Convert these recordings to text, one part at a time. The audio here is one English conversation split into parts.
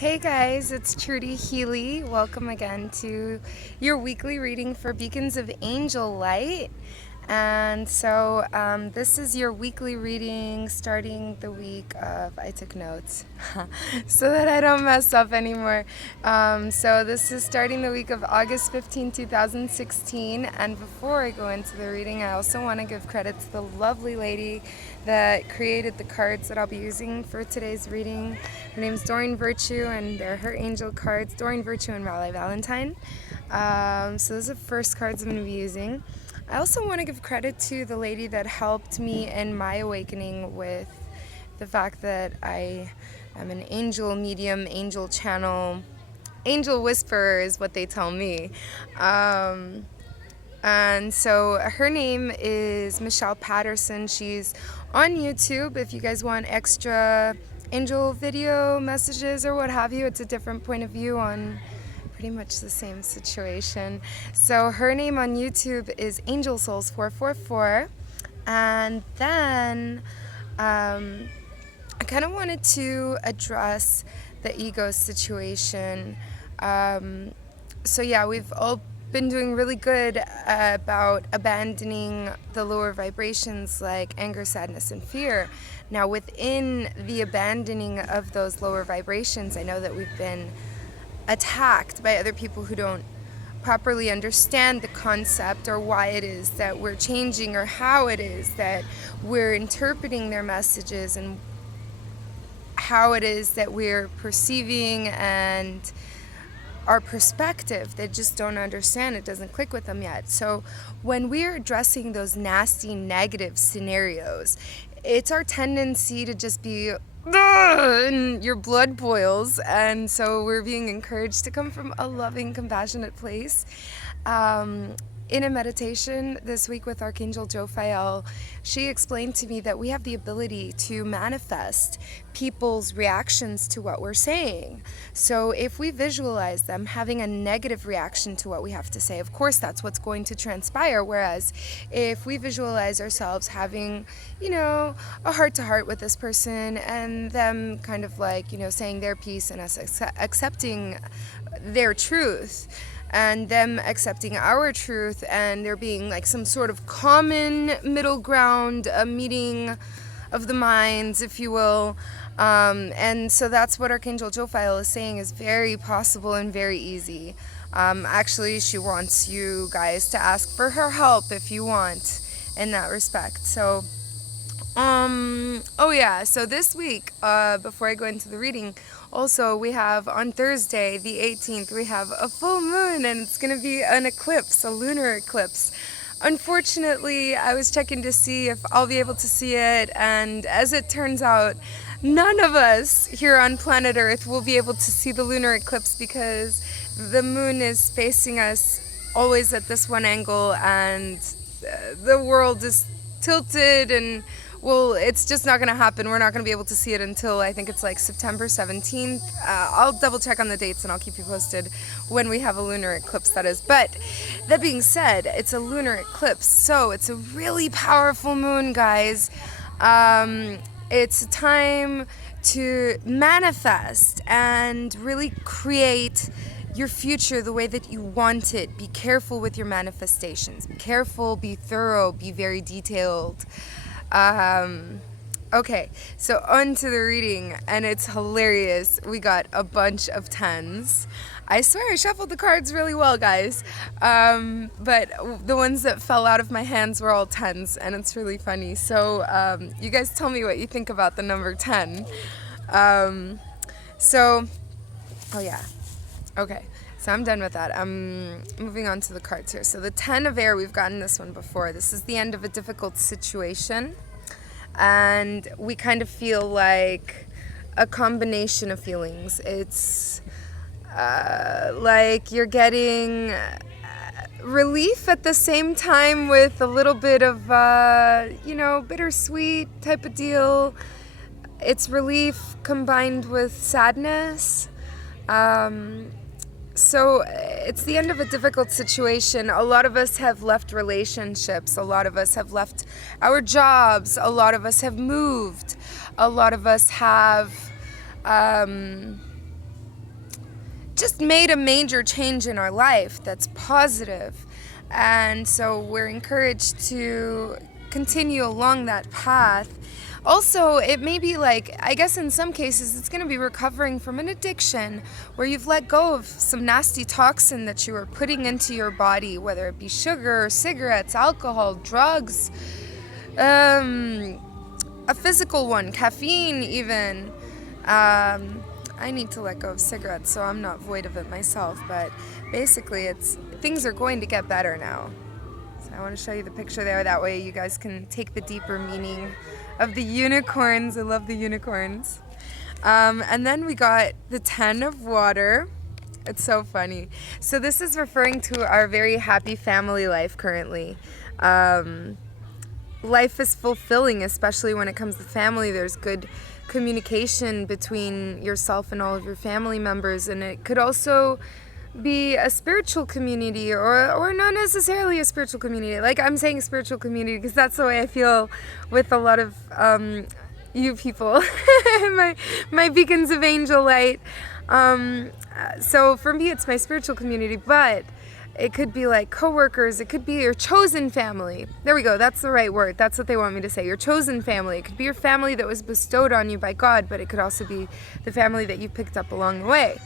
Hey guys, it's Trudy Healy. Welcome again to your weekly reading for Beacons of Angel Light. And so this is your weekly reading starting the week of, I took notes so that I don't mess up anymore. So this is starting the week of August 15, 2016. And before I go into the reading, I also want to give credit to the lovely lady that created the cards that I'll be using for today's reading. Her name's Doreen Virtue, and they're her angel cards, Doreen Virtue and Raleigh Valentine. So those are the first cards I'm going to be using. I also want to give credit to the lady that helped me in my awakening with the fact that I am an angel medium, angel channel, angel whisperer is what they tell me. And so her name is Michelle Patterson. She's on YouTube. If you guys want extra angel video messages or what have you, it's a different point of view on pretty much the same situation. So her name on YouTube is Angel Souls 444. And then I kind of wanted to address the ego situation. So yeah, we've all been doing really good about abandoning the lower vibrations like anger, sadness, and fear. Now within the abandoning of those lower vibrations, I know that we've been attacked by other people who don't properly understand the concept or why it is that we're changing or how it is that we're interpreting their messages and how it is that we're perceiving and our perspective. They just don't understand. It doesn't click with them yet. So when we're addressing those nasty negative scenarios, it's our tendency to just be and your blood boils, and so we're being encouraged to come from a loving, compassionate place. In a meditation this week with Archangel Jophiel, she explained to me that we have the ability to manifest people's reactions to what we're saying. So if we visualize them having a negative reaction to what we have to say, of course that's what's going to transpire. Whereas if we visualize ourselves having, a heart-to-heart with this person and them kind of like, saying their piece and us accepting their truth, and them accepting our truth, and there being like some sort of common middle ground, a meeting of the minds, if you will. And so that's what Archangel Jophiel is saying is very possible and very easy. Actually, she wants you guys to ask for her help if you want in that respect. So so this week, before I go into the reading, also we have on Thursday, the 18th, we have a full moon, and it's going to be an eclipse, a lunar eclipse. Unfortunately, I was checking to see if I'll be able to see it, and as it turns out, none of us here on planet Earth will be able to see the lunar eclipse because the moon is facing us always at this one angle, and the world is tilted, and well, it's just not going to happen. We're not going to be able to see it until I think it's like September 17th. I'll double check on the dates and I'll keep you posted when we have a lunar eclipse, that is. But that being said, it's a lunar eclipse, so it's a really powerful moon, guys. It's a time to manifest and really create your future the way that you want it. Be careful with your manifestations. Be careful, be thorough, be very detailed. Okay, so on to the reading, and it's hilarious. We got a bunch of 10s. I swear I shuffled the cards really well, guys. But the ones that fell out of my hands were all 10s, and it's really funny. So you guys tell me what you think about the number 10. Okay. So I'm done with that. I'm moving on to the cards here. So the 10 of air, we've gotten this one before. This is the end of a difficult situation. And we kind of feel like a combination of feelings. It's like you're getting relief at the same time with a little bit of, bittersweet type of deal. It's relief combined with sadness. So it's the end of a difficult situation. A lot of us have left relationships. A lot of us have left our jobs. A lot of us have moved. A lot of us have just made a major change in our life that's positive. And so we're encouraged to continue along that path. Also, it may be like, I guess in some cases, it's going to be recovering from an addiction where you've let go of some nasty toxin that you were putting into your body, whether it be sugar, cigarettes, alcohol, drugs, a physical one, caffeine even. I need to let go of cigarettes, so I'm not void of it myself, but basically things are going to get better now. So I want to show you the picture there, that way you guys can take the deeper meaning of the unicorns. I love the unicorns. And then we got the 10 of water. It's so funny. So this is referring to our very happy family life currently. Life is fulfilling, especially when it comes to family. There's good communication between yourself and all of your family members, and it could also be a spiritual community or not necessarily a spiritual community. Like, I'm saying spiritual community because that's the way I feel with a lot of you people, my beacons of angel light. So for me, it's my spiritual community, but it could be like coworkers. It could be your chosen family. There we go. That's the right word. That's what they want me to say. Your chosen family. It could be your family that was bestowed on you by God, but it could also be the family that you picked up along the way.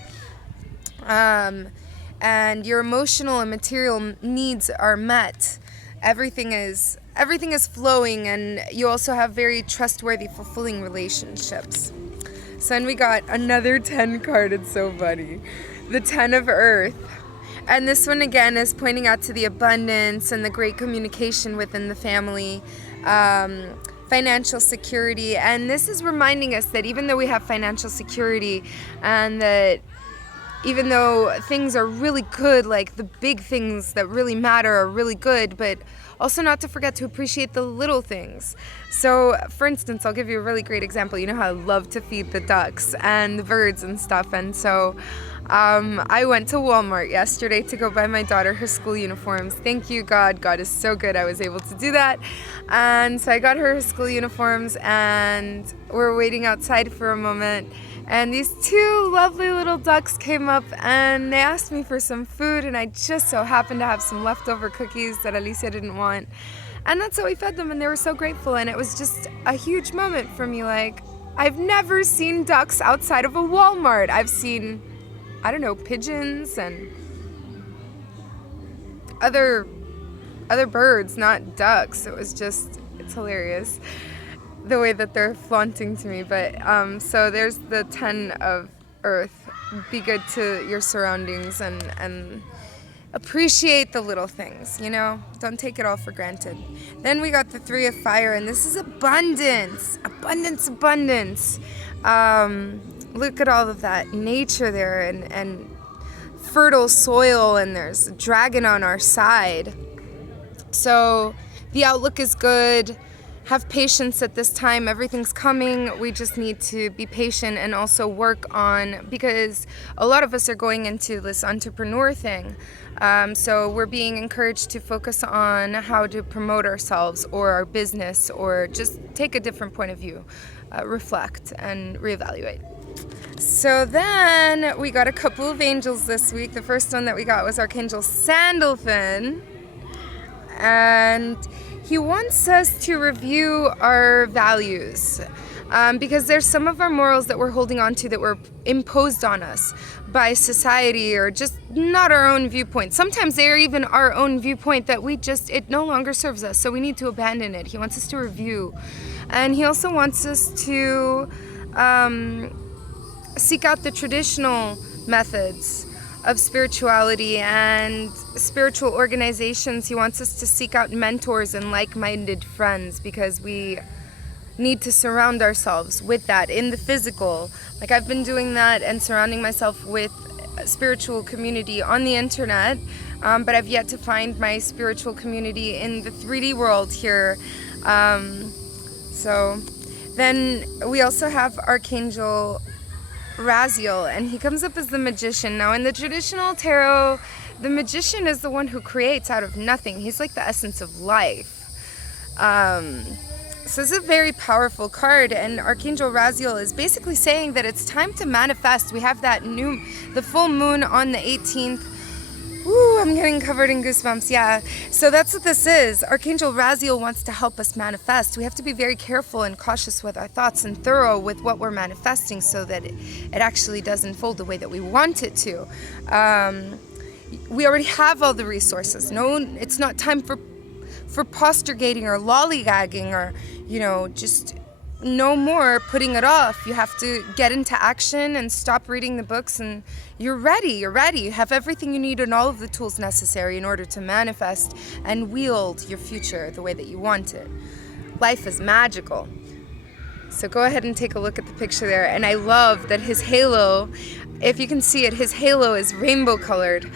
And your emotional and material needs are met. Everything is flowing, and you also have very trustworthy, fulfilling relationships. So then we got another 10 card. It's so funny. The 10 of Earth. And this one again is pointing out to the abundance and the great communication within the family, financial security. And this is reminding us that even though we have financial security and that even though things are really good, like the big things that really matter are really good, but also not to forget to appreciate the little things. So, for instance, I'll give you a really great example. You know how I love to feed the ducks and the birds and stuff. And so I went to Walmart yesterday to go buy my daughter her school uniforms. Thank you, God. God is so good. I was able to do that. And so I got her school uniforms, and we're waiting outside for a moment. And these two lovely little ducks came up and they asked me for some food, and I just so happened to have some leftover cookies that Alicia didn't want. And that's how we fed them, and they were so grateful. And it was just a huge moment for me. Like, I've never seen ducks outside of a Walmart. I've seen, I don't know, pigeons and other birds, not ducks. It's hilarious the way that they're flaunting to me. But so there's the 10 of Earth. Be good to your surroundings and appreciate the little things, you know? Don't take it all for granted. Then we got the 3 of Fire, and this is abundance. Abundance. Look at all of that nature there and fertile soil, and there's a dragon on our side. So the outlook is good. Have patience at this time. Everything's coming. We just need to be patient and also work on, because a lot of us are going into this entrepreneur thing. So we're being encouraged to focus on how to promote ourselves or our business, or just take a different point of view, reflect and reevaluate. So then we got a couple of angels this week. The first one that we got was Archangel Sandalphon, and he wants us to review our values, because there's some of our morals that we're holding on to that were imposed on us by society, or just not our own viewpoint. Sometimes they're even our own viewpoint that it no longer serves us, so we need to abandon it. He wants us to review. And he also wants us to seek out the traditional methods of spirituality and spiritual organizations. He wants us to seek out mentors and like-minded friends, because we need to surround ourselves with that in the physical. Like, I've been doing that and surrounding myself with a spiritual community on the internet, but I've yet to find my spiritual community in the 3D world here. So then we also have Archangel Raziel, and he comes up as the magician. Now, in the traditional tarot, the magician is the one who creates out of nothing. He's like the essence of life. So this is a very powerful card, and Archangel Raziel is basically saying that it's time to manifest. We have the full moon on the 18th. Ooh, I'm getting covered in goosebumps, yeah. So that's what this is. Archangel Raziel wants to help us manifest. We have to be very careful and cautious with our thoughts and thorough with what we're manifesting so that it actually does unfold the way that we want it to. We already have all the resources. No, it's not time for postergating or lollygagging or, just no more putting it off. You have to get into action and stop reading the books, and you're ready. You have everything you need and all of the tools necessary in order to manifest and wield your future the way that you want it. Life is magical. So go ahead and take a look at the picture there. And I love that his halo, if you can see it, his halo is rainbow colored.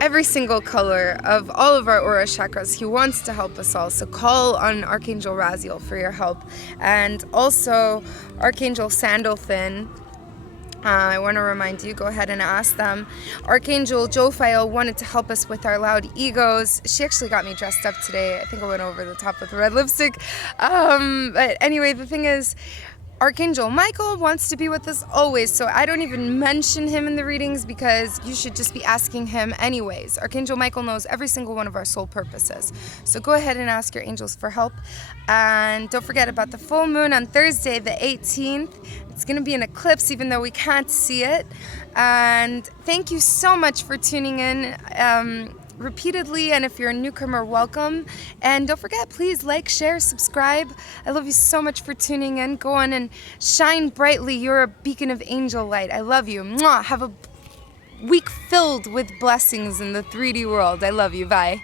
Every single color of all of our aura chakras. He wants to help us all. So call on Archangel Raziel for your help. And also Archangel Sandalphon. I want to remind you, go ahead and ask them. Archangel Jophiel wanted to help us with our loud egos. She actually got me dressed up today. I think I went over the top with red lipstick. But anyway, the thing is, Archangel Michael wants to be with us always, so I don't even mention him in the readings because you should just be asking him anyways. Archangel Michael knows every single one of our soul purposes. So go ahead and ask your angels for help. And don't forget about the full moon on Thursday, the 18th. It's going to be an eclipse even though we can't see it. And thank you so much for tuning in. Repeatedly, and if you're a newcomer, welcome. And don't forget, please like, share, subscribe. I love you so much for tuning in. Go on and shine brightly. You're a beacon of angel light. I love you. Mwah. Have a week filled with blessings in the 3D world. I love you. Bye.